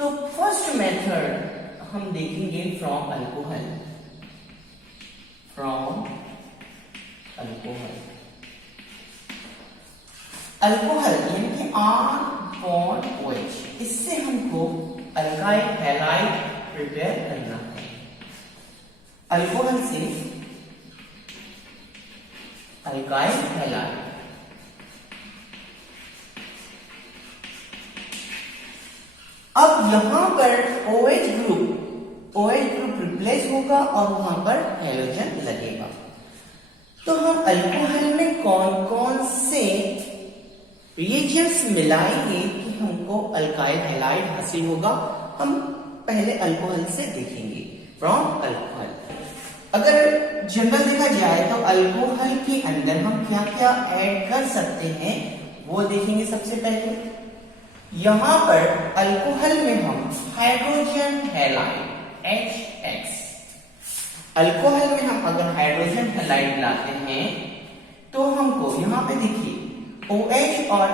तो first method हम देखेंगे फ्रॉम अल्कोहल। अल्कोहल यानी कि R बॉन्ड OH, इससे हमको अल्काइल हैलाइड प्रिपेयर करना है। अल्कोहल से अल्काइल हैलाइड। अब यहां पर OH ग्रुप रिप्लेस होगा और वहां पर हैलोजन लगेगा। तो हम अल्कोहल में कौन कौन से रिएजेंट्स मिलाएंगे कि हमको अल्काइल हैलाइड हासिल होगा, हम पहले अल्कोहल से देखेंगे। फ्रॉम अल्कोहल अगर जनरल देखा जाए तो अल्कोहल के अंदर हम क्या क्या ऐड कर सकते हैं वो देखेंगे। सबसे पहले यहां पर अल्कोहल में हम हाइड्रोजन हैलाइड HX, अल्कोहल में हम अगर हाइड्रोजन हैलाइड लाते हैं तो हमको यहां पे देखिए OH और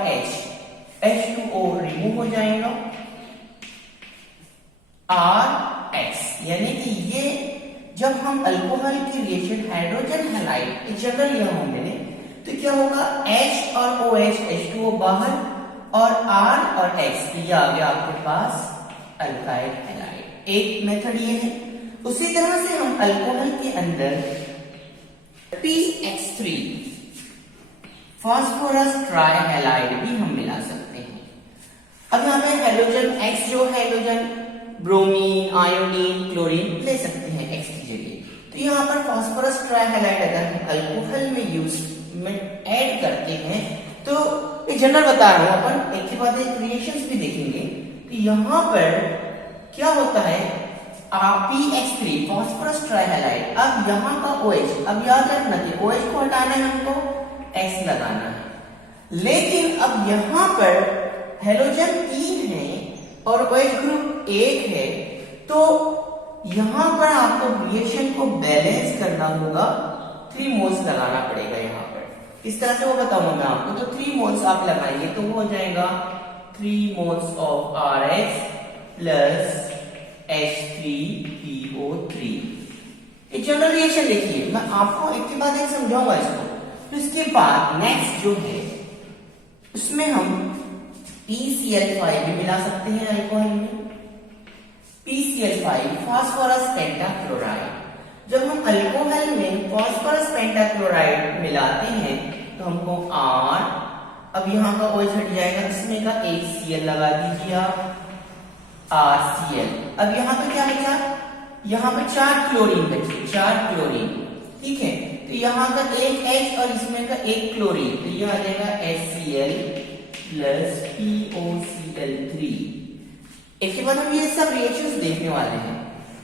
H2O रिमूव हो जाएगा, RX यानी कि ये जब हम अल्कोहल की रिएक्शन हाइड्रोजन हैलाइड जनरल यहां मिले तो क्या होगा, H और OH H2O बाहर और R और X ये आ गया आपके पास अल्काइल हैलाइड। एक मेथड ये है। उसी तरह से हम अल्कोहल के अंदर PX3 फास्फोरस ट्राइहैलाइड भी हम मिला सकते हैं। अब यहाँ पे हैलोजन X जो हैलोजन ब्रोमीन, आयोडीन, क्लोरीन ले सकते हैं X की जगह। तो यहाँ पर फास्फोरस ट्राइहैलाइड अगर हम अल्कोहल में यूज में ऐड करते हैं तो एक जनरल बता रहा हूं, अपन एक के बाद एक रिएक्शंस भी देखेंगे। तो यहाँ पर क्या होता है, PX3 फास्फोरस ट्राइहैलाइड। अब यहाँ का OH, अब याद रखना कि OH को हटाना है हमको, X लगाना है। लेकिन अब यहां पर हैलोजन 3 है और OH ग्रुप 1 है, तो यहां पर आपको रिएक्शन को बैलेंस करना होगा, 3 मोल्स लगाना पड़ेगा। यहां पर किस तरह से वो बताऊंगा मैं आपको। तो 3 मोल्स आप लगाएंगे तो वो हो जाएगा 3 moles of RH plus H3PO3। एक जनरल रिएक्शन देखिए, मैं आपको एक के बाद एक समझाऊंगा इसको। तो इसके बाद नेक्स्ट जो है उसमें हम PCl5 भी मिला सकते हैं अल्कोहल में। PCl5 phosphorus pentachloride. जब हम अल्कोहल में फास्फोरस पेंटाक्लोराइड मिलाते हैं तो हमको R, अब यहाँ का OH हट जाएगा, इसमें का एक Cl लगा दीजिए आप, RCl। अब यहाँ पे क्या बचा, यहाँ पे 4 क्लोरीन बचे, 4 क्लोरीन, ठीक है। तो यहाँ का एक H और इसमें का एक क्लोरीन, तो ये आ जाएगा HCl प्लस POCl3। इसके बाद हम ये सब रिएक्शंस देखने वाले हैं।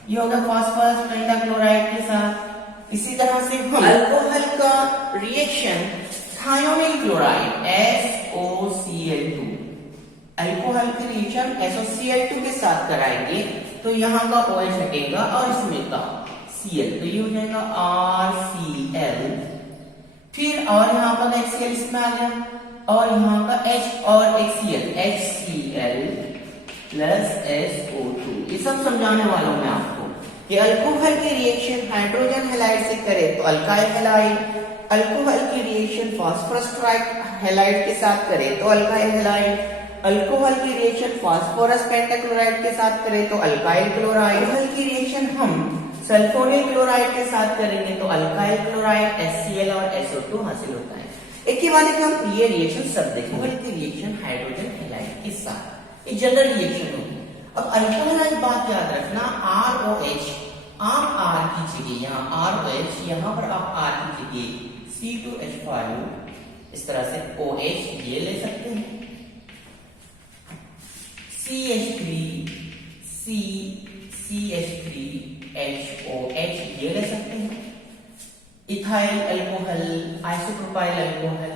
ये होगा फास्फोरस पेंटाक्लोराइड के साथ। इसी तरह से हम अल्कोहल का reaction thionyl chloride SOCl2, alcohol की रिएक्शन SOCl2 के साथ कराएंगे तो यहाँ का OH हटेगा और इसमें का Cl, तो ये हो जाएगा RCl। फिर और यहाँ पर HCl इसमें आ गया और यहाँ का H और HCl, HCl प्लस SO2। ये सब समझाने वाला हूं मैं आपको कि अल्कोहल की रिएक्शन हाइड्रोजन हैलाइड से करें तो अल्काइल हैलाइड, अल्कोहल की रिएक्शन फास्फोरस ट्राइहैलाइड के साथ करें तो अल्काइल हैलाइड, अल्कोहल की रिएक्शन फास्फोरस पेंटाक्लोराइड के साथ करें तो अल्काइल क्लोराइड, अल्कोहल की रिएक्शन हम सल्फोनिल क्लोराइड के साथ करेंगे तो अल्काइल क्लोराइड, HCl और SO2 हासिल होता है। एक के बाद एक हम ये रिएक्शन सब देखेंगे। अल्कोहल की रिएक्शन हाइड्रोजन हैलाइड के साथ एक जनरल रिएक्शन होगी। अब अल्कोहल की बात याद रखना, ROH आप R की जगह यहाँ ROH, यहाँ पर आप R की जगह C2H5 इस तरह से OH ये ले सकते हैं, CH3HOH ये ले सकते हैं, इथाइल अल्कोहल, आइसोप्रोपाइल अल्कोहल,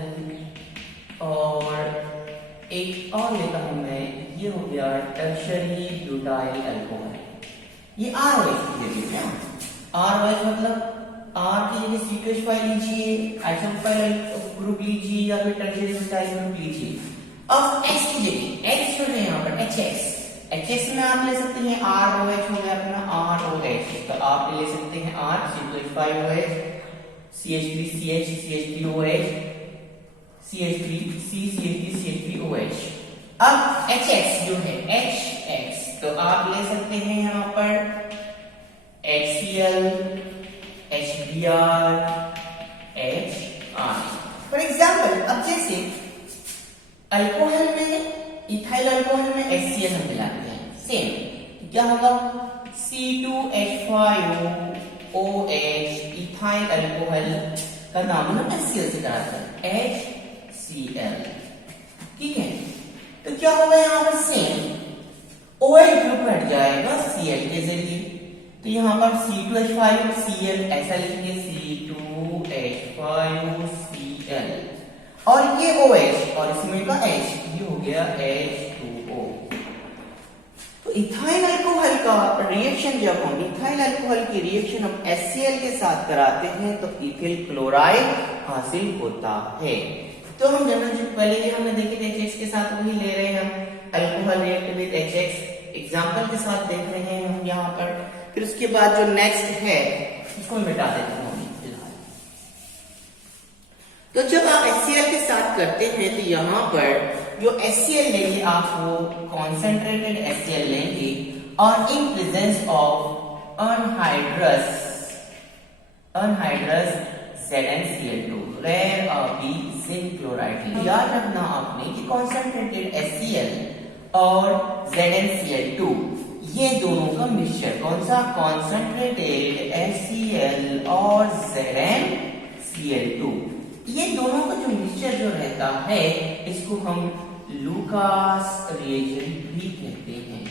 और एक और लेता हूं मैं, ये हो गया टर्शरी ब्यूटाइल अल्कोहल। ये ROH की जगह है। ROH मतलब R की जगह C2H5 लीजिए, आइसोप्रोपाइल ग्रुप लीजिए या फिर टर्शरी ब्यूटाइल ग्रुप लीजिए। अब X की जगह X जो है यहाँ पर HX, एचएस में आप ले सकते हैं ROH हो गया अपना ROH, तो आप ले सकते हैं R C2H5OH CH3CH CH3OH CH3C CH3 CH3OH। अब HX जो है HX, तो आप ले सकते हैं यहां पर HCl HBr HR। For example, अब जैसे अल्कोहल में, इथाइल अल्कोहल में HCl हम मिलाते हैं, सेम क्या होगा C2H5OH, इथाइल अल्कोहल का नाम हम HCl से कराते हैं HCl, ठीक है। तो क्या होगा यहाँ पर सेम OH ग्रुप हट जाएगा Cl के जरिए, तो यहाँ पर C2H5Cl ऐसा लिखेंगे C2H5Cl, और ये OH और इसमें का H, ये हो गया H2O। तो इथाइल अल्कोहल का रिएक्शन, जब हम इथाइल अल्कोहल की रिएक्शन हम HCl के साथ कराते हैं तो इथिल क्लोराइड हासिल होता है। तो हम जनरल पहले भी हमने देखे थे HX के साथ वही ले रहे हैं हम, alcohol react with HX example के साथ देख रहे हैं हम यहाँ पर। फिर उसके बाद जो नेक्स्ट है उसको मिटा देते हैं फिलहाल। तो जब आप HCl के साथ करते हैं तो यहाँ पर जो HCl लेंगे आप वो कॉन्सेंट्रेटेड HCl लेंगे, और in presence of anhydrous ZnCl2 रेयर अर्बी जिंक क्लोराइड। याद रखना आपने कि कॉन्सेंट्रेटेड HCl और ZnCl2 ये दोनों का मिक्सचर, कौन सा, कॉन्सेंट्रेटेड HCl और ZnCl2, ये दोनों का जो मिक्सचर जो रहता है इसको हम लुकास रिएजेंट भी कहते हैं,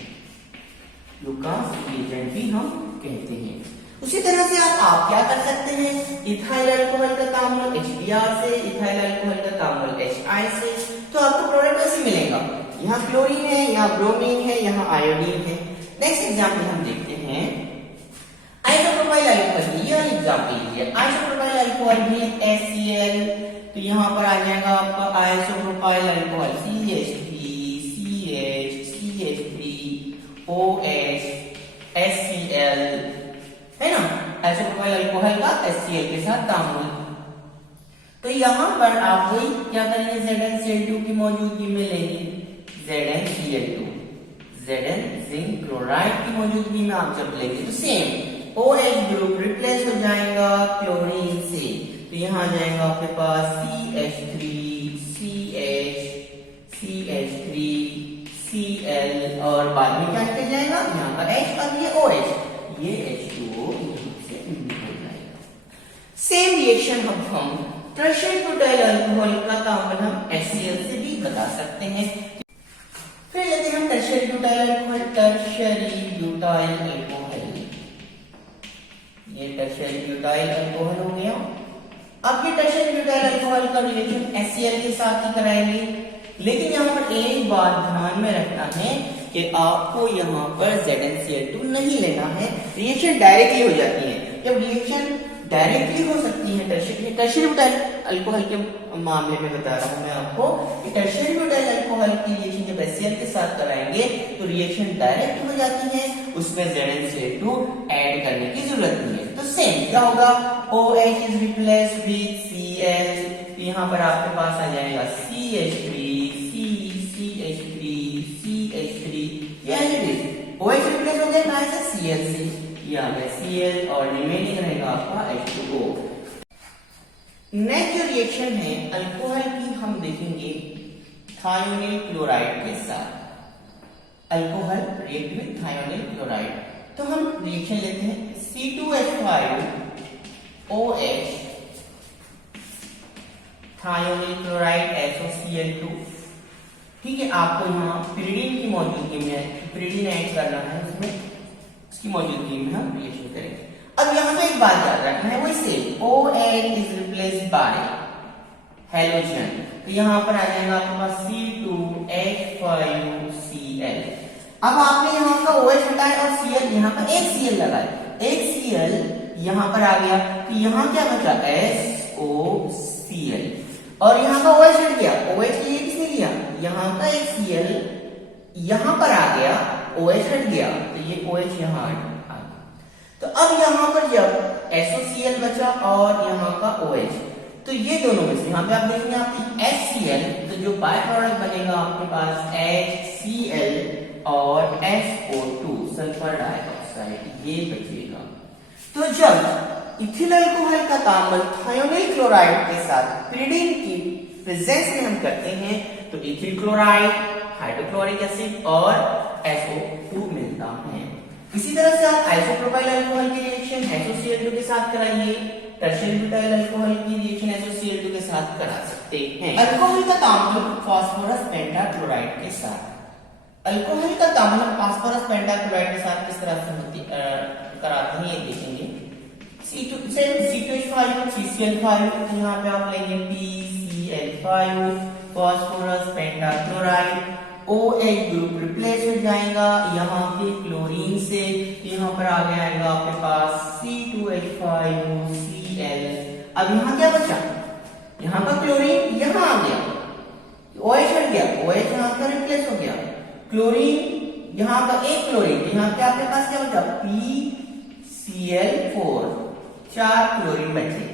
लुकास रिएजेंट भी हम कहते हैं। उसी तरह से आप क्या कर सकते हैं, इथाइल अल्कोहल का तामूल HBr से, इथाइल अल्कोहल का तामूल HI से, तो आपको प्रोडक्ट ऐसे मिलेगा, यहाँ क्लोरीन है, यहाँ ब्रोमीन है, यहाँ आयोडीन है। नेक्स्ट एग्जाम्पल हम देखते हैं आइसोप्रोपाइल अल्कोहल, ये एग्जाम्पल लीजिए, आइसोप्रोपाइल अल्कोहल भी HCl, तो यहाँ पर आ जाएगा आपका आइसोप्रोपाइल अल्कोहल CH3CH3OH HCl, है ना, आइसोप्रोपाइल अल्कोहल का HCl के साथ तामूल। तो यहाँ पर आप वही क्या करेंगे, ZnCl2 की मौजूदगी में लेंगे ZnCl2, Zn जिंक क्लोराइड की मौजूदगी में आप जब लेंगे तो सेम OH ग्रुप रिप्लेस हो जाएगा क्लोरीन से, तो यहाँ आ जाएगा आपके पास CH3CH3Cl, और बाद में क्या निकल जाएगा, यहाँ पर H और ये OH, ये H2O से निकल जाएगा। सेम रिएक्शन हम टर्शियरी ब्यूटाइल अल्कोहल का तामूल हम HCl से भी बता सकते हैं। फिर लेते हैं हम tertiary butyl alcohol, tertiary butyl alcohol, ये टर्शियरी ब्यूटाइल अल्कोहल हो गया। अब ये टर्शियरी ब्यूटाइल अल्कोहल का रिएक्शन HCl के साथ ही कराएंगे, लेकिन यहाँ पर एक बात ध्यान में रखना है कि आपको यहाँ पर ZnCl2 नहीं लेना है, रिएक्शन डायरेक्टली हो जाती है। जब रिएक्शन डायरेक्टली हो सकती है टर्शियरी ब्यूटाइल अल्कोहल के मामले में बता रहा हूं मैं आपको कि टर्शियरी ब्यूटाइल अल्कोहल की रिएक्शन जब HCl के साथ कराएंगे तो रिएक्शन डायरेक्ट हो जाती है, उसमें ZnCl2 ऐड करने की जरूरत नहीं है। तो सेम क्या होगा, OH is replaced with Cl, तो यहाँ पर आपके पास आ जाएगा CH3 या OH रिप्लेस हो गया कहां से, Cl से, ये आ गया Cl, और रिमेनिंग रहेगा आपका H2O। नेक्स्ट जो रिएक्शन है अल्कोहल की हम देखेंगे थायोनिल क्लोराइड के साथ, alcohol react with thionyl chloride. तो हम रिएक्शन लेते हैं C2H5OH थायोनिल क्लोराइड SOCl2, ठीक है। आपको यहाँ पिरिडीन की मौजूदगी में पिरिडीन ऐड करना है, उसमें उसकी मौजूदगी में हम रिएक्शन करेंगे। अब यहाँ पे एक बात याद रखना है, वैसे OH is replaced by halogen, तो यहाँ पर आ जाएगा आपके पास C2H5Cl। अब आपने यहाँ का OH हटाया और Cl यहाँ पर एक Cl लगाया, एक Cl यहाँ पर आ गया, तो यहाँ क्या बचा SOCl, और यहाँ का OH हट गया, OH के लिए किसने लिया, यहाँ का एक Cl यहाँ पर आ गया, OH हट गया तो ये OH यहाँ आ गया। तो अब यहाँ पर जब SOCl बचा और यहाँ का OH, तो ये दोनों में से यहाँ पे आप देखेंगे आपकी HCl, तो जो बाय प्रोडक्ट बनेगा आपके पास HCl और SO2 सल्फर डाइऑक्साइड ये बचेगा। तो जब इथिल अल्कोहल का ताम्बल थायोनाइल क्लोराइड के साथ pyridine की प्रेजेंस में हम करते हैं तो इथिल क्लोराइड, हाइड्रोक्लोरिक एसिड और SO2 मिलता है। इसी तरह से आप आइसोप्रोपाइल अल्कोहल की रिएक्शन SOCl2 के साथ कराइए, टर्शियल ब्यूटाइल अल्कोहल की रिएक्शन SOCl2 के साथ करा सकते हैं। अल्कोहल का ताम्बल फास्फोरस पेंटाक्लोराइड के साथ, अल्कोहल का ताम्बल फास्फोरस पेंटाक्लोराइड के साथ किस तरह से कराते हैं ये देखेंगे। C2H5 CCl5, यहाँ पे आप लेंगे PCl5 phosphorus pentachloride, OH group replace हो जाएगा यहाँ पे क्लोरीन से, यहाँ पर आ जाएगा आपके पास C2H5Cl। अब यहाँ क्या बचा, यहाँ का क्लोरीन यहाँ आ गया, OH हट गया, OH यहाँ का रिप्लेस हो गया, क्लोरीन यहाँ का एक क्लोरीन, यहाँ पे आपके पास क्या बचा PCl4, 4 क्लोरीन बचे।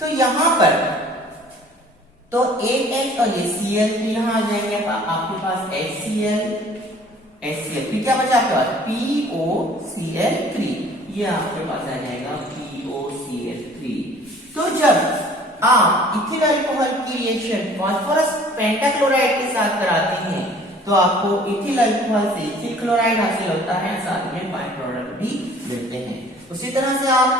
तो यहाँ पर तो एक H और ये Cl यहाँ आ जाएंगे आपके पास HCl, फिर क्या बचा आपके पास POCl3, ये आपके पास आ जाएगा POCl3। तो जब आप इथिल अल्कोहल की रिएक्शन फास्फोरस पेंटाक्लोराइड के साथ कराते हैं तो आपको इथिल अल्कोहल से इथिल क्लोराइड हासिल होता है, साथ में बाय प्रोडक्ट भी मिलते हैं। उसी तरह से आप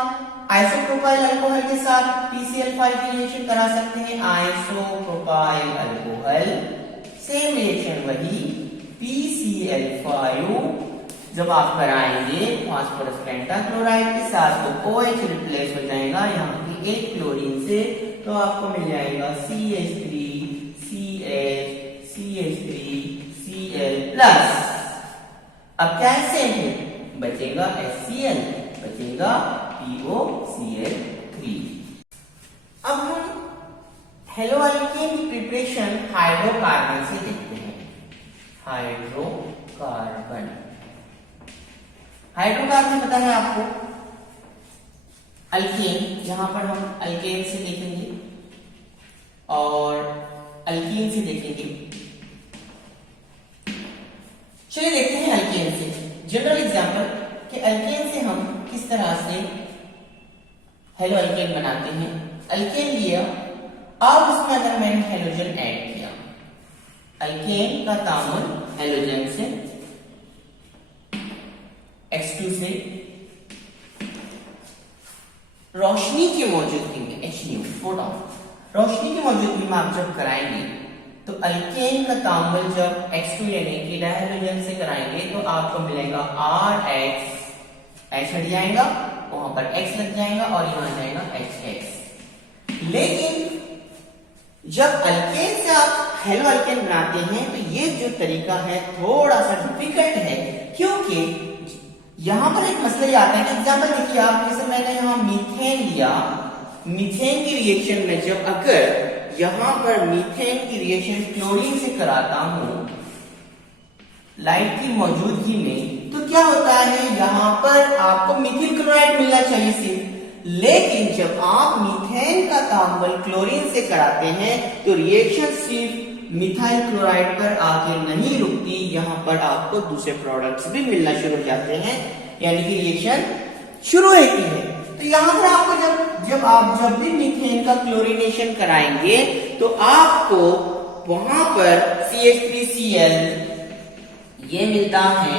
आइसोप्रोपाइल अल्कोहल के साथ PCl5 की रिएक्शन करा सकते हैं। आइसोप्रोपाइल अल्कोहल सेम रिएक्शन वही PCl5 जब आप कराएंगे फास्फोरस पेंटाक्लोराइड के साथ तो OH रिप्लेस हो जाएगा यहाँ की एक क्लोरीन से, तो आपको मिल जाएगा CH3 CH CH3 Cl plus, अब क्या है सेम है, बचेगा HCl, बचेगा POCl3। अब हम हेलोअल्केन की प्रिपरेशन हाइड्रोकार्बन से देखते हैं। हाइड्रोकार्बन पता है आपको अल्केन, यहां पर हम अल्केन से देखेंगे और अल्कीन से देखेंगे। चलिए देखते हैं अल्केन से जनरल एग्जांपल कि अल्केन से हम किस तरह से हेलो अल्केन बनाते हैं। अल्केन लिया, अब उसमें अगर मैंने हेलोजन ऐड किया, अल्केन का ताम्बल हेलोजन से H2 से रोशनी की मौजूदगी में H फोटॉन, रोशनी की मौजूदगी में आप जब कराएंगे तो अल्केन का ताम्बल जब H2 यानी कि डायहेलोजन से कराएंगे तो आपको मिलेगा RH, H हट जाएगा, वहां पर X लग जाएगा और यहाँ आ जाएगा HX। लेकिन जब अल्केन से आप हेलो अल्केन बनाते हैं तो ये जो तरीका है थोड़ा सा डिफिकल्ट है, क्योंकि यहां पर एक मसला ये आता है कि एग्जाम्पल देखिए आप, जैसे मैंने यहाँ मीथेन लिया, मीथेन की रिएक्शन में जब अगर यहां पर मीथेन की रिएक्शन क्लोरीन से कराता हूं लाइट की मौजूदगी में, तो क्या होता है, यहां पर आपको मिथिल क्लोराइड मिलना चाहिए सिर्फ, लेकिन जब आप मीथेन का ताम्बल क्लोरीन से कराते हैं तो रिएक्शन सिर्फ मिथाइल क्लोराइड पर आके नहीं रुकती, यहाँ पर आपको दूसरे प्रोडक्ट्स भी मिलना शुरू हो जाते हैं, यानी कि रिएक्शन शुरू होती है। तो यहाँ पर आपको जब भी मीथेन का क्लोरीनेशन कराएंगे तो आपको वहां पर CH3Cl ये मिलता है,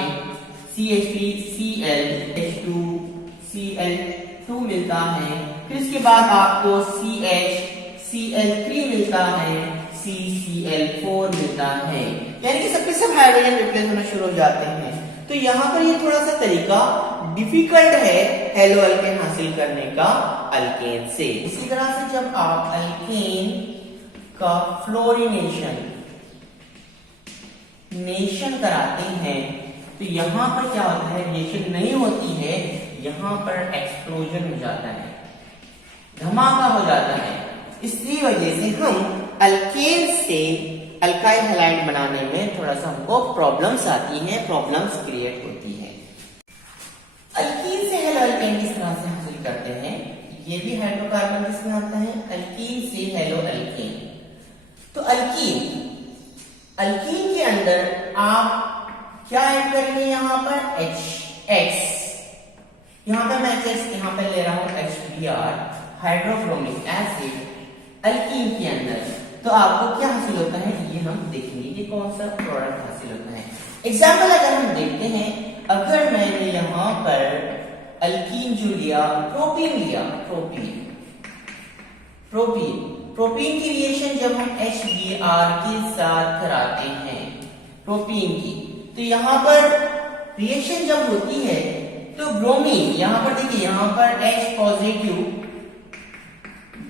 CH3Cl H2Cl2 मिलता है, फिर इसके बाद आपको CHCl3 मिलता है, CCl4 मिलता है, यानी कि सबके सब हाइड्रोजन रिप्लेस होना शुरू हो जाते हैं। तो यहाँ पर ये थोड़ा सा तरीका डिफिकल्ट है हेलो अल्केन हासिल करने का अल्केन से। इसी तरह से जब आप अल्केन का फ्लोरिनेशन कराते हैं तो यहाँ पर क्या होता है, रिएक्शन नहीं होती है, यहाँ पर एक्सप्लोजन हो जाता है, धमाका हो जाता है। इसी वजह से हम अल्केन से अल्काइल हैलाइड बनाने में थोड़ा सा हमको प्रॉब्लम्स आती हैं, प्रॉब्लम्स क्रिएट होती है। अल्कीन से हेलो अल्केन किस तरह से हासिल करते हैं, ये भी हाइड्रोकार्बन किसमें आता है, अल्कीन से हेलो अल्केन। तो अल्कीन के अंदर आप क्या ऐड करेंगे, यहाँ पर H, यहाँ पे मैं यहाँ पे ले रहा हूं HBr, हाइड्रोक्रोमिक एसिड अल्कीन के अंदर। तो आपको क्या हासिल होता है, ये हम देखेंगे कि कौन सा प्रोडक्ट हासिल होता है। एग्जाम्पल अगर हम देखते हैं, अगर मैंने यहाँ पर अल्कीन जो लिया, प्रोपीन की रिएक्शन जब हम HBr के साथ कराते हैं प्रोपीन की, तो यहाँ पर रिएक्शन जब होती है तो ब्रोमीन, यहाँ पर देखिए, यहाँ पर H पॉजिटिव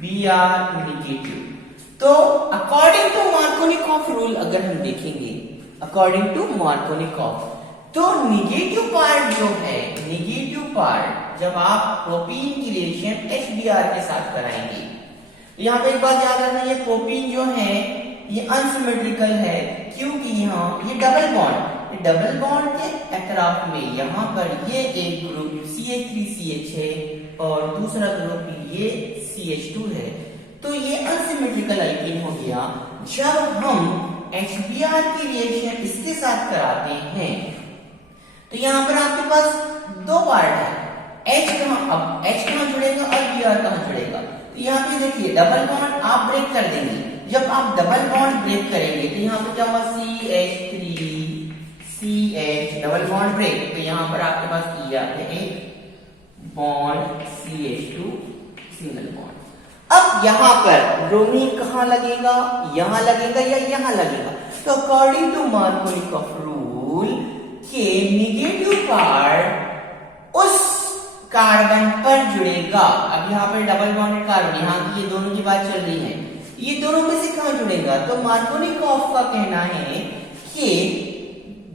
Br नेगेटिव। तो अकॉर्डिंग टू मार्कोनिकॉफ रूल अगर हम देखेंगे, अकॉर्डिंग टू मार्कोनिकॉफ, तो निगेटिव पार्ट जो है, निगेटिव पार्ट जब आप प्रोपीन की रिएक्शन HBr के साथ कराएंगे, यहाँ पे एक बात याद रखना, ये प्रोपीन जो है ये अनसिमेट्रिकल है, क्योंकि यहाँ ये डबल बॉन्ड के अतराफ में यहाँ पर ये एक ग्रुप CH3CH है और दूसरा ग्रुप ये CH2 है, तो ये अनसिमेट्रिकल अल्कीन हो गया। जब हम HBr की रिएक्शन इसके साथ कराते हैं, तो यहाँ पर आपके पास दो पार्ट है, H कहाँ जुड़ेगा और Br कहाँ जुड़ेगा। तो यहाँ पे देखिए, डबल बॉन्ड आप ब्रेक कर देंगे, जब आप डबल बॉन्ड ब्रेक करेंगे तो यहाँ पे क्या हुआ, CH3CH डबल बॉन्ड ब्रेक, तो यहाँ पर आपके पास ये आता है एक बॉन्ड CH2 सिंगल बॉन्ड। अब यहाँ पर ब्रोमीन कहाँ लगेगा, यहाँ लगेगा या यहाँ लगेगा। तो अकॉर्डिंग टू मार्कोनिकॉफ रूल के निगेटिव पार्ट उस कार्बन पर जुड़ेगा। अब यहाँ पर डबल बॉन्डेड कार्बन, यहाँ की ये दोनों की बात चल रही है, ये दोनों में से कहाँ जुड़ेगा, तो मार्कोनिकॉफ का कहना है कि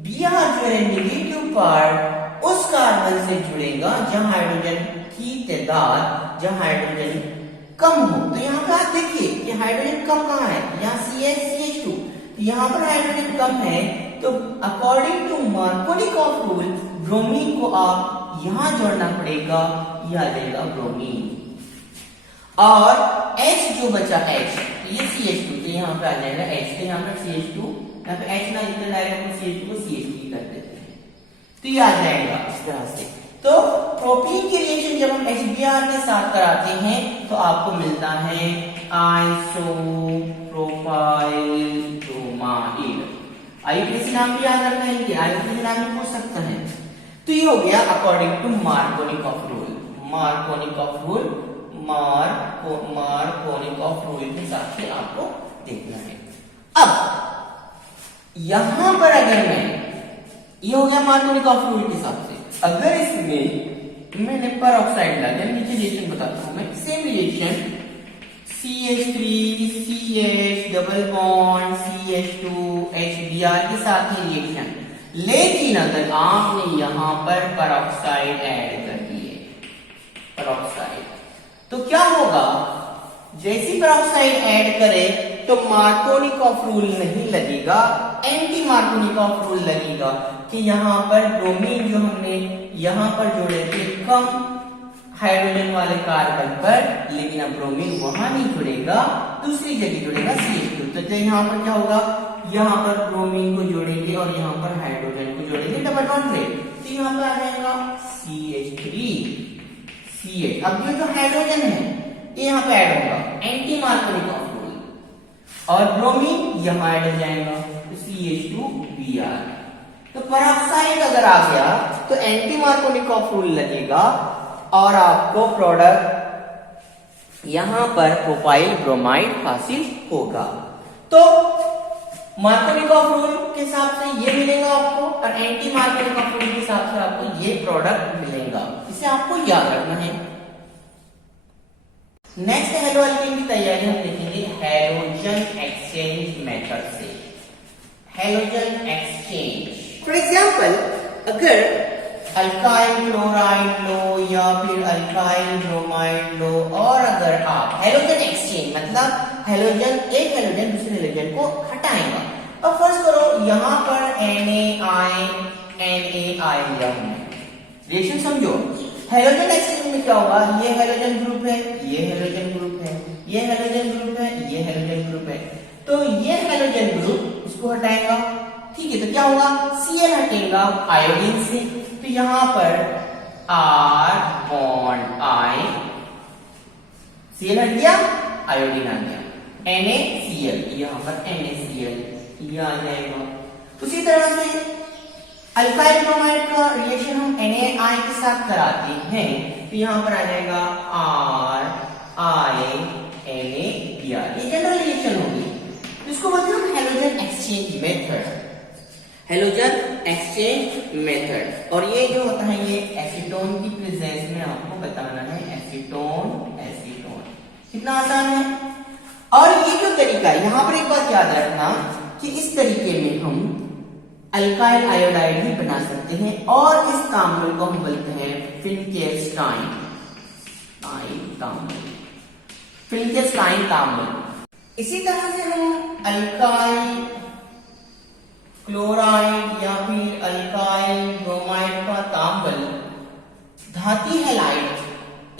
Br जो है निगेटिव पार्ट उस कार्बन से जुड़ेगा जहां हाइड्रोजन की तादाद, जहां हाइड्रोजन कम हो। तो यहाँ पे आप देखिए कि हाइड्रोजन कम कहाँ है, यहाँ CH2, यहाँ पर हाइड्रोजन कम है, तो according to Markovnikov rule bromine को आप यहां जोड़ना पड़ेगा, यह आ जाएगा ब्रोमीन। और H जो बचा H, ये CH2, तो यहाँ पे आ जाएगा H, तो यहाँ पर CH2, यहाँ पे H ना इतना डायरेक्ट CH2 को CH3 कर देते हैं, तो ये आ जाएगा इस तरह से। तो प्रोपीन की रिएक्शन जब हम HBr के साथ कराते हैं तो आपको मिलता है आइसोप्रोपाइल ब्रोमाइड। आईयूपीएसी नाम भी याद रखना है, आईयूपीएसी नाम भी पूछ सकता है। तो ये हो गया according to Markovnikov rule, Markovnikov rule के हिसाब से आपको देखना है। अब यहां पर अगर ये हो गया मार्कोनिकॉफ रूल के हिसाब से, अगर इसमें मैंने परऑक्साइड डाला, नीचे रिएक्शन बताता हूं मैं, same reaction CH3CH double bond CH2 HBr के साथ ही रिएक्शन, लेकिन अगर आपने यहां पर परऑक्साइड ऐड कर दिए, परऑक्साइड, तो क्या होगा, जैसी परऑक्साइड ऐड करें तो मार्कोनिकॉफ रूल नहीं लगेगा, एंटी मार्कोनिकॉफ रूल लगेगा कि यहां पर ब्रोमीन जो हमने यहां पर जोड़े थे कम हाइड्रोजन वाले कार्बन पर, लेकिन अब ब्रोमीन वहां नहीं जुड़ेगा, दूसरी जगह जुड़ेगा CH2। तो यहां पर क्या होगा, यहां पर ब्रोमीन को जोड़ेंगे और यहां पर हाइड्रोजन को जोड़ेंगे डबल बॉन्ड में, तो यहां पर आ जाएगा CH3CH। अब ये जो हाइड्रोजन है ये यहां पे ऐड होगा, एंटी मार्कोनिकॉफ रूल, और ब्रोमीन यहां ऐड हो जाएगा तो CH2Br। तो परऑक्साइड अगर आ गया तो एंटी मार्कोनिकॉफ रूल लगेगा और आपको प्रोडक्ट यहां पर प्रोपाइल ब्रोमाइड हासिल होगा। तो मार्कोनिकॉफ रूल के हिसाब से ये मिलेगा आपको, और एंटी मार्कोनिकॉफ रूल के हिसाब से आपको ये प्रोडक्ट मिलेगा, इसे आपको याद रखना है। नेक्स्ट हेलो अल्कीन की तैयारी हम देखेंगे हैलोजन एक्सचेंज मेथड से। हैलोजन एक्सचेंज, फॉर एग्जांपल अगर अल्काइल क्लोराइड लो या फिर अल्काइल ब्रोमाइड लो, और अगर आप हैलोजन एक्सचेंज मतलब हैलोजन, एक हैलोजन दूसरे हैलोजन को हटाएगा, अब फर्स्ट करो यहाँ पर NaI लिया हमने, रिएक्शन समझो। हेलोजन एक्सचेंज में क्या होगा, ये हेलोजन ग्रुप है, ये हेलोजन ग्रुप है, ये हेलोजन ग्रुप है, ये हेलोजन ग्रुप है, तो ये हेलोजन ग्रुप इसको हटाएगा, ठीक है, तो क्या होगा, Cl हटेगा आयोडीन से, तो यहां पर R बॉन्ड I, Cl हट गया, आयोडीन आ गया, NaCl, यहां पर NaCl ये आ जाएगा। उसी तरह से अल्काइल ब्रोमाइड का रिएक्शन हम NaI के साथ कराते हैं, तो यहां पर आ जाएगा RiNaBr, ये जनरल रिएक्शन होगी, इसको बोलते हैं हम halogen exchange method, halogen exchange method. और ये जो होता है ये एसीटोन की प्रेजेंस में आपको बताना है, एसीटोन एसीटोन, कितना आसान है। और ये जो तरीका है, यहां पर एक बात याद रखना कि इस तरीके में हम अल्काइल आयोडाइड भी बना सकते हैं, और इस तांबुल को हम बोलते हैं फिनकेल्स्टाइन तांबुल, फिनकेल्स्टाइन तांबुल। इसी तरह से हम अल्काइल क्लोराइड या फिर अल्काइल ब्रोमाइड का तांबुल धाती हैलाइड,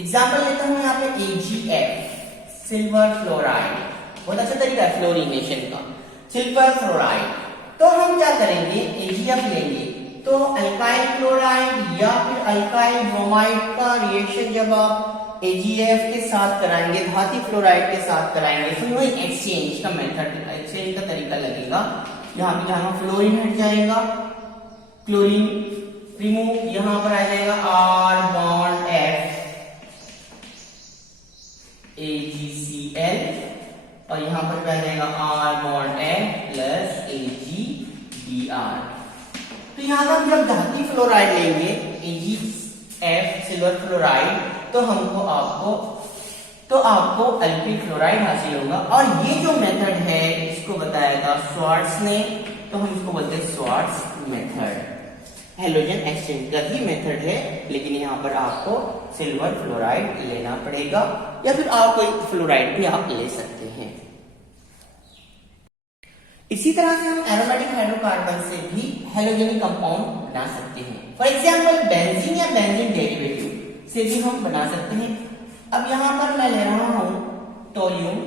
एग्जाम्पल लेता हूं यहाँ पे AgF सिल्वर फ्लोराइड, बहुत अच्छा तरीका है फ्लोरिनेशन का, सिल्वर फ्लोराइड। तो हम क्या करेंगे, AgF लेंगे, तो अल्काइल क्लोराइड या फिर अल्काइल ब्रोमाइड का रिएक्शन जब आप AgF के साथ कराएंगे, धाती फ्लोराइड के साथ कराएंगे, तो वही एक्सचेंज का मेथड, एक्सचेंज का तरीका लगेगा। यहाँ पे जहां फ्लोरीन हट जाएगा, क्लोरीन रिमूव, यहां पर आ जाएगा R बॉन्ड F AgCl, और यहां पर आ जाएगा R bond F plus AgBr। तो यहां पर जब धाती फ्लोराइड लेंगे AgF सिल्वर फ्लोराइड, तो आपको अल्किल क्लोराइड हासिल होगा। और ये जो मेथड है इसको बताया था स्वार्ट्ज ने, तो हम इसको बोलते हैं स्वार्ट्ज मेथड, हेलोजन एक्सचेंज का ही मेथड है, लेकिन यहाँ पर आपको सिल्वर फ्लोराइड लेना पड़ेगा, या फिर आप कोई फ्लोराइड भी आप ले सकते हैं। इसी तरह से हम एरोमेटिक हाइड्रोकार्बन से भी हेलोजेनिक कंपाउंड बना सकते हैं। फॉर एग्जांपल बेंजीन या बेंजीन डेरिवेटिव से भी हम बना सकते हैं। अब यहां पर मैं ले रहा हूं टोल्यूम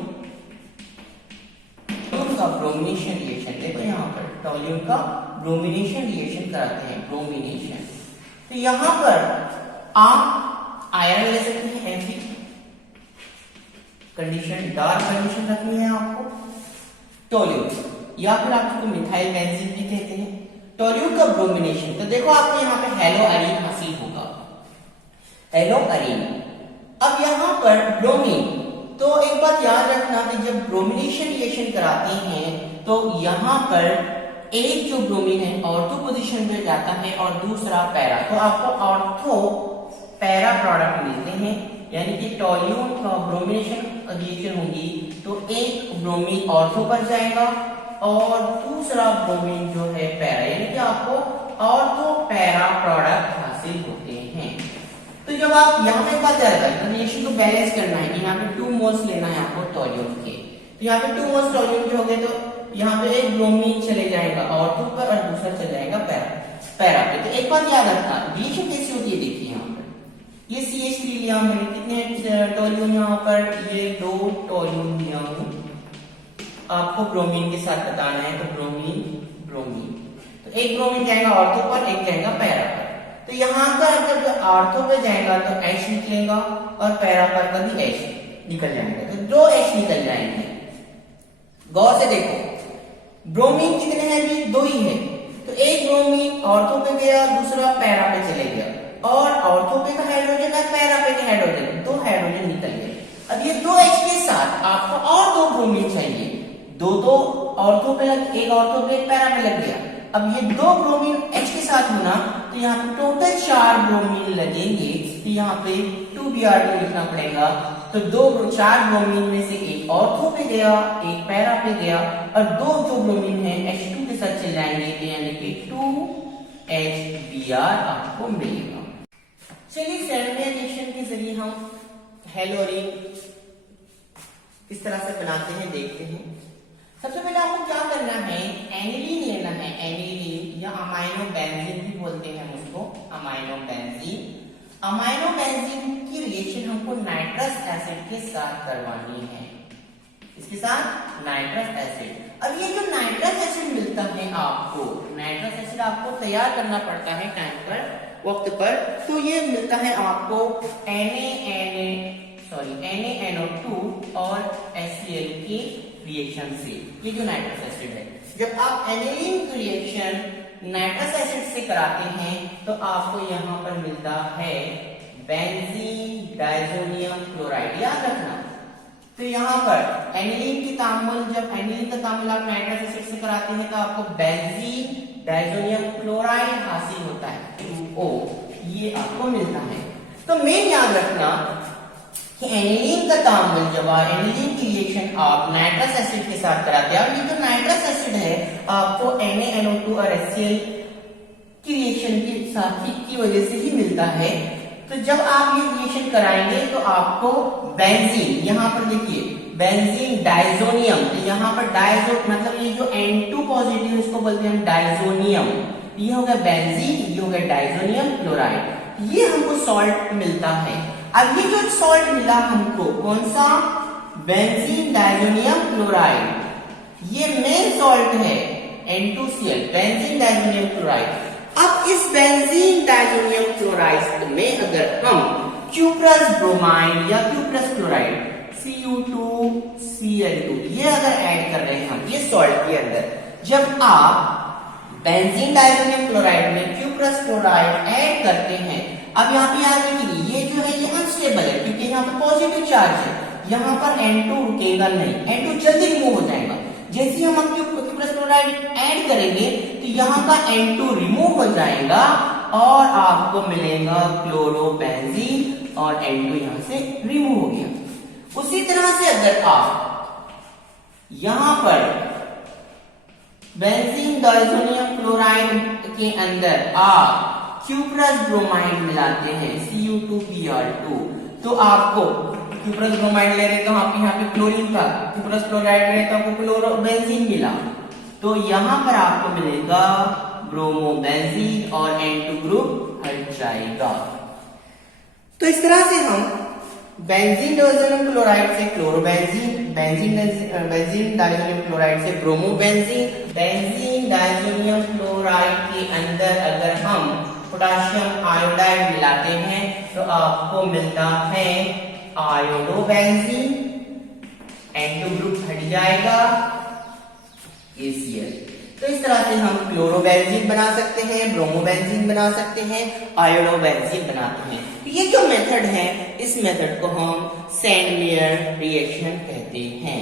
का ब्रोमिनेशन रिएक्शन, देखो यहां पर टोल्यूम का ब्रोमिनेशन रिएक्शन कराते हैं, ब्रोमिनेशन। तो यहां पर आप आयरन ले सकते हैं, Fe कंडीशन, डार्क कंडीशन रखनी है आपको, टोल्यूम, या फिर आप इसको मिथाइल बेंजीन भी कहते हैं, टोल्यूम का ब्रोमिनेशन। तो देखो आपको यहाँ पे हेलो अरीन हासिल होगा, हेलो अरीन। अब यहाँ पर ब्रोमीन, तो एक बात याद रखना कि जब ब्रोमिनेशन रिएक्शन कराते हैं तो यहाँ पर एक जो ब्रोमीन है ऑर्थो पोजीशन पे जाता है और दूसरा पैरा, तो आपको ऑर्थो पैरा प्रोडक्ट मिलते हैं, यानी कि टोल्यूम का ब्रोमिनेशन रिएक्शन होगी तो एक ब्रोमीन ऑर्थो पर जाएगा और दूसरा ब्रोमीन जो है पैरा, यानी कि आपको ऑर्थो पैरा प्रोडक्ट हासिल होते हैं। तो जब आप यहाँ पे बात याद रखें, रिएक्शन को बैलेंस करना है कि यहाँ पे 2 मोल्स लेना है आपको टोल्यूम के, तो यहाँ पे 2 मोल्स टोल्यूम के हो गए, तो यहाँ पे एक ब्रोमीन चले जाएगा ऑर्थो पर और दूसरा चले जाएगा पैरा पे। तो एक बात याद रखना, रिएक्शन कैसी होती है, देखिए यहाँ पर ये CH3 लिया मैंने, कितने टोल्यूम यहाँ पर, ये 2 टोल्यूम लिया हूँ, आपको ब्रोमीन के साथ बताना है, तो ब्रोमीन ब्रोमीन, तो एक ब्रोमीन जाएगा ऑर्थो पर, एक जाएगा पैरा पर। तो यहाँ का जब ऑर्थो पे जाएगा तो H निकलेगा और पैरा पर का भी H निकल जाएगा, तो 2 H निकल जाएंगे। गौर से देखो ब्रोमीन कितने हैं भी, 2 ही है, तो एक ब्रोमीन ऑर्थो पे गया, दूसरा पैरा पे चले गया, और ऑर्थो पे का हाइड्रोजन है, पैरा पे का हाइड्रोजन, 2 हाइड्रोजन निकल गए। अब ये 2 H के साथ आपको और 2 ब्रोमीन चाहिए, 2 ऑर्थो पे लग, एक ऑर्थो पे एक पैरा पे लग गया। अब ये 2 ब्रोमीन H के साथ होना, तो यहाँ पे टोटल 4 ब्रोमीन लगेंगे, तो यहाँ पे 2Br2 लिखना पड़ेगा। तो 4 ब्रोमीन में से एक ऑर्थो पे गया, एक पैरा पे गया, और 2 जो ब्रोमीन है H2 के साथ चल जाएंगे, यानी कि 2HBr आपको मिलेगा। चलिए फैक्टराइजेशन के जरिए हम हेलोरीन किस तरह से बनाते हैं देखते हैं। सबसे पहले आपको क्या करना है, एनिलीन लेना है, एनिलीन या अमाइनो बेंजीन भी बोलते हैं उसको, अमाइनो बेंजीन। अमाइनो बेंजीन की रिएक्शन हमको नाइट्रस एसिड के साथ करवानी है, इसके साथ नाइट्रस एसिड। अब ये जो नाइट्रस एसिड मिलता है आपको, नाइट्रस एसिड आपको तैयार करना पड़ता है टाइम पर, वक्त पर, तो ये मिलता है आपको NaNO2 और HCl की रिएक्शन से। ये जो नाइट्रस एसिड है, जब आप एनिलीन की रिएक्शन नाइट्रस एसिड से कराते हैं तो आपको यहाँ पर मिलता है बेंजीन डाइजोनियम क्लोराइड। याद रखना, तो यहाँ पर एनिलीन की तामुल, जब एनिलीन का तामुल आप नाइट्रस एसिड से कराते हैं तो आपको बेंजीन डाइजोनियम क्लोराइड हासिल होता है, O, ये आपको मिलता है। तो मेन याद रखना कि एनिलीन का तामुल, जब एनिलीन की रिएक्शन आप नाइट्रस एसिड के साथ कराते हैं, और ये जो नाइट्रस एसिड है आपको NaNO2 और HCl की रिएक्शन के साथ की वजह से ही मिलता है। तो जब आप ये रिएक्शन कराएंगे तो आपको बेंजीन, यहाँ पर देखिए बेंजीन डाइजोनियम, तो यहाँ पर डाइजो मतलब ये जो N2 पॉजिटिव है इसको बोलते हैं हम डाइजोनियम, ये हो गया बेंजीन, ये हो गया डाइजोनियम क्लोराइड, ये हमको सॉल्ट मिलता है। अब ये जो सॉल्ट मिला हमको, कौन सा, बेंजीन डाइजोनियम क्लोराइड, ये मेन सॉल्ट है N2Cl, बेंजीन डाइजोनियम क्लोराइड। अब इस बेंजीन डाइजोनियम क्लोराइड में अगर हम क्यूप्रस ब्रोमाइड या क्यूप्रस क्लोराइड Cu2Cl2 ये अगर ऐड कर रहे हैं हम ये सॉल्ट के अंदर, जब आप बेंजीन डाइजोनियम क्लोराइड में क्यूप्रस क्लोराइड ऐड करते हैं, अब यहाँ पे याद रखिए ये जो है ये अनस्टेबल है क्योंकि यहाँ पर पॉजिटिव चार्ज है, यहाँ पर N2 रुकेगा नहीं, N2 जल्दी रिमूव हो जाएगा। जैसे ही हम क्यूप्रस क्लोराइड ऐड करेंगे तो यहाँ का N2 रिमूव हो जाएगा और आपको मिलेगा क्लोरोबेंजीन और N2 यहाँ से रिमूव हो गया। उसी तरह से अगर आप यहाँ पर बेंजीन डाइजोनियम क्लोराइड के अंदर आप क्यूप्रस ब्रोमाइड मिलाते हैं Cu2Br2, तो आपको क्यूप्रस ब्रोमाइड ले रहे तो आपके यहाँ पे क्लोरीन था, क्यूप्रस क्लोराइड ले तो आपको क्लोरोबेंजीन मिला, तो यहाँ पर आपको मिलेगा ब्रोमोबेंजीन और N2 ग्रुप हट जाएगा। तो इस तरह से हम बेंजीन डाइजोनियम क्लोराइड से क्लोरोबेंजीन, बेंजीन डाइजोनियम क्लोराइड से ब्रोमोबेंजीन, बेंजीन डाइजोनियम क्लोराइड के अंदर अगर हम पोटेशियम आयोडाइड मिलाते हैं तो आपको मिलता है आयोडोबेंजीन, N2 ग्रुप हट जाएगा, ACl। तो इस तरह से हम क्लोरोबेंजीन बना सकते हैं, ब्रोमोबेंजीन बना सकते हैं, आयोडोबेंजीन बनाते हैं। ये जो मेथड है इस मेथड को हम सैंडमेयर रिएक्शन कहते हैं।